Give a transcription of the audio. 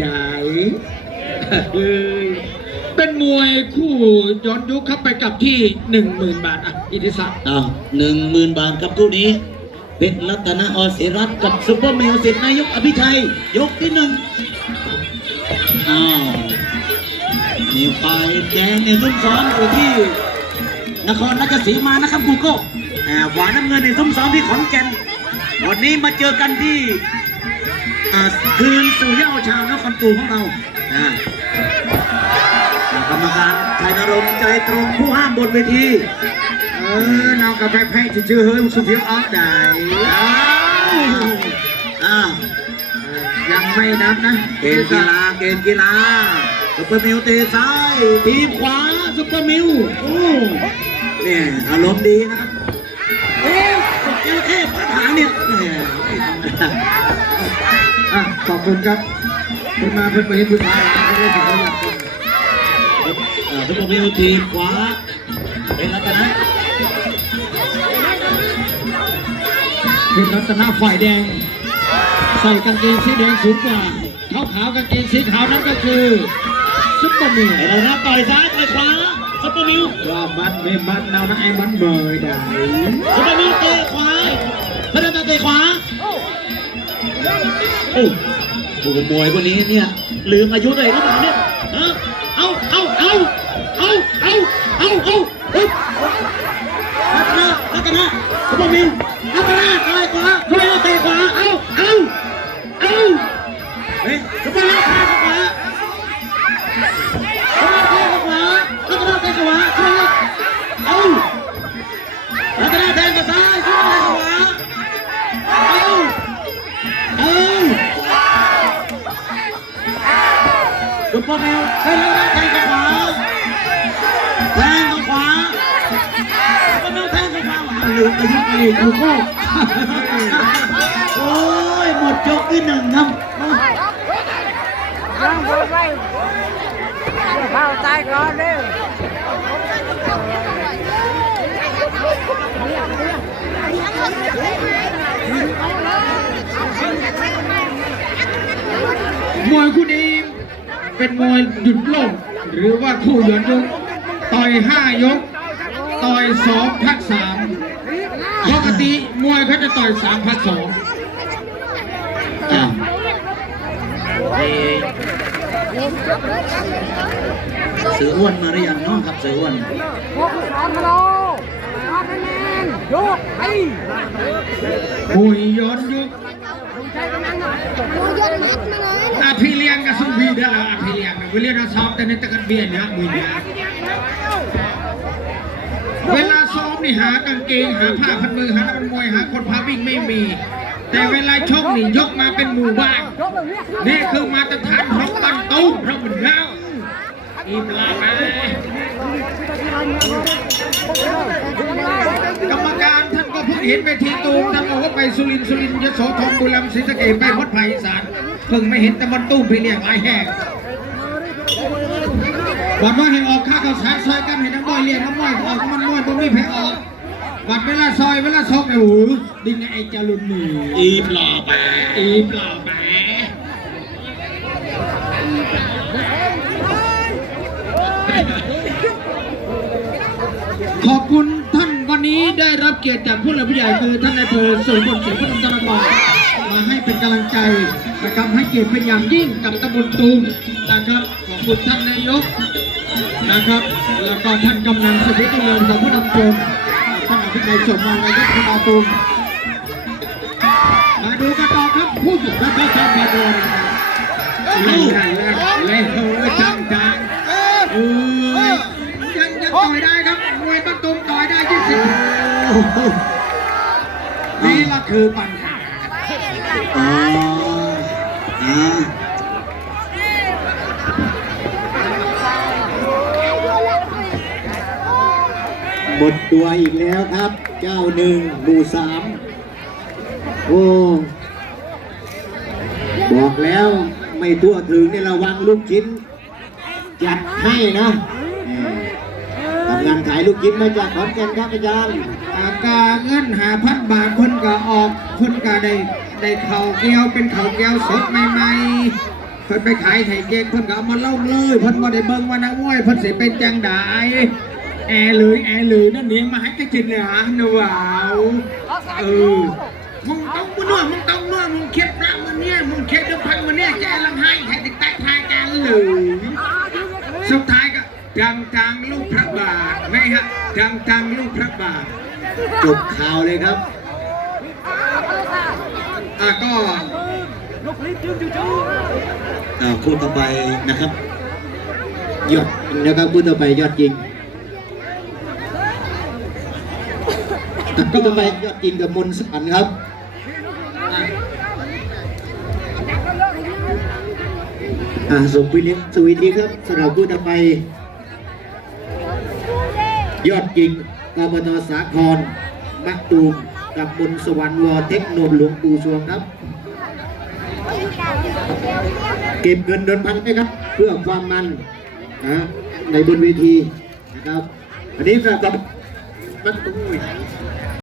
ใหญ่เป็นมวยคู่ย้อนยุคครับไปกับที่หนึ่งหมื่นบาทอะอิทธิศักดิ์อ้าวหนึ่งหมื่นบาทกับคู่นี้เป็นรัตนออศิรัตน์กับซุปเปอร์เมลสิทธิ์นายกอภิชัย ยกที่หนึ่งอ้าวนี่ฝ่ายแดงเนี่ยซุ้มซ้อมอยู่ที่ นครราชสีมานะครับกูโก้อ่าฝ่ายน้ำเงินเนี่ยซุ้มซ้อมที่ขอนแก่นวันนี้มาเจอกันที่ อ่าคืนสู่เหย้าชาวนครปูของเราอ่ากรรมการชัยนรงค์ใจตรงผู้ห้ามบนเวที เออน้องกับแพ้แพ้จะเจอเฮ้ยสุดเพียงออกได้อ้าวอ้าวยังไม่นับนะ เกมกีฬาเกมกีฬาซุปเปอร์มิวเตะซ้ายทีมขวาซุปเปอร์มิวโอ้เนี่ยอารมณ์ดีนะครับเอ๊ะเจอแค่ปัญหาเนี่ย แหมไม่ธรรมดาอะขอบคุณครับคุณมาเพื่อนไปเห็นผู้ชายเขาเล่นถึงเขาอยากเป็นเอ่อซุปเปอร์มิวทีมขวาเป็นรัตนะคุณรัตนาฝ่ายแดง ใส่กางเกงสีแดงสูงกว่าเท้าขาวกางเกงสีขาวนั่นก็คือซุปเปอร์แมนไอ้เรานะต่อยซ้ายต่อยขวาซุปเปอร์มิวว่าบัตไม่บัตเรานะไอ้มันเบยได้ซุปเปอร์มิวเตะขวาพระนันเตะขวา โอ้โหมวยคนนี้เนี่ยลืมอายุตัวเองหรือเปล่าเนี่ยฮะเอาเอาเอาเอาเอาเอาเอาเฮ้ยรัตนะรัตนะขบวนมิวรัตนะต่อยขวาซุปเราเตะขวาเอาเอาเอาเฮ้ยซุปเปอร์มิวแทงขวา ซุปเปอร์แมวเฮ้ยรัตนาแทงกับขวาแทงกับขวาซุปเปอร์แมวแทงกับขวาเหลืออายุเองกูก็โอ้ยหมดยกที่หนึ่งครับยังบ่ไปเข้าตายก่อนเด้อมวยคู่นี้ เป็นมวยหยุดโลก หรือว่าคู่ย้อนยุคต่อยห้ายก ต่อยสองพักสามปกติมวยเขาจะต่อยสามพักสองอ้าวเอ่อเสืออ้วนมาหรือยังเน้องครับเสืออ้วนพวกสามโลมาคะแนนยกไอ้มวยย้อนยุค อาพี่เลี้ยงกับสุพีเด้ออาพี่เลี้ยงนะวิเลียนซ้อมแต่ในตะกันเบียนนะมือเนี่ยเวลาซ้อมนี่หากางเกงหาผ้าพันมือหานักมวยหาคนพาวิ่งไม่มี แต่เวลาชกนี่ยกมาเป็นหมู่บ้านนี่คือมาตรฐานของบันตุ้มเพราะมันเล่าอีมลาไปกรรมการท่านก็ เห็นเวทีตูมท่านบอกว่าไปสุรินทร์สุรินทร์ยโสธรบุรีรัมย์ศรีสะเกษไปพดไผ่อีสานเพิ่งไม่เห็นแต่บันตุ้มพี่เลี้ยงหลายแห่งวันว่าให้ออกค่าข้าวสารซอยกันให้น้ำม้อยเลี้ยงน้ำม้อยออกมันม้อยบ่มีแพ้ออกวัดเวลาซอยเวลาซอกไอ้หูดินไอ้จารุนหนีอีปลาแปะอีปลาแหมขอบคุณท่าน วันนี้ได้รับเกียรติจากผู้หลักผู้ใหญ่คือท่านนายเภอสุรพลศรียพุทธนครมาให้เป็นกำลังใจนะครับให้เกียรติเป็นอย่างยิ่งกับตำบลตูมนะครับขอบคุณท่านนายกนะครับ แล้วก็ท่านกำนันสุพิตุเลินกับผู้นำชมท่านอภิชัยสมมานายกสมาตูมมาดูกันต่อครับผู้หญิงและก็ชาวบ้านด้วยเล่น นี่ละคือปัญหาอ๋ออ่าหมดตัวอีกแล้วครับ เจ้าหนึ่งหมู่สามโอ้บอกแล้วไม่ทั่วถึงในระวังลูกชิ้น จัดให้นะเออทำงานขายลูกชิ้นมาจากขอนแก่นครับอาจารย์อา กาเงินหาพันบาทคนก็ออกคนก็ได้ได้เข่าเกียวเป็นเข่าเกียวสดใหม่ๆเพิ่นไปขายไข่เก๊กเพิ่นก็เอามาเล่าเลยเพิ่นบ่ได้เบิ่งว่านักมวยเพิ่นสิเป็นจังไดแอร์เลยแอร์เลยนั่นเองมาให้กระจินเลยฮะนะว้าวเออมึงต้องมึงนัวมึงต้องนัวมึงเค็ดลามันเนี่ยมึงเค็ดเดือพันมันเนี่ยแกลังให้ให้ติ๊กตักทายกันเลยสุดท้ายก็ดังจังลูกพระบาทไหมฮะดังจังลูกพระบาท จบข่าวเลยครับอะก็อ่าคู่ต่อไปนะครับยอดนะครับคู่ต่อไปยอดจริงคู่ต่อไปยอดจริงกับมนสันครับอะอะส่งไปเลี้ยงสวีทีครับสำหรับคู่ต่อไป ยอดจริง กบนสาครมักตูมกับบนสวรรค์วอเทคโนหลวงปู่สวงครับ เก็บเงินเดินพันไหมครับ เพื่อความมันนะในบนเวทีนะครับ อันนี้ก็กับมักตูม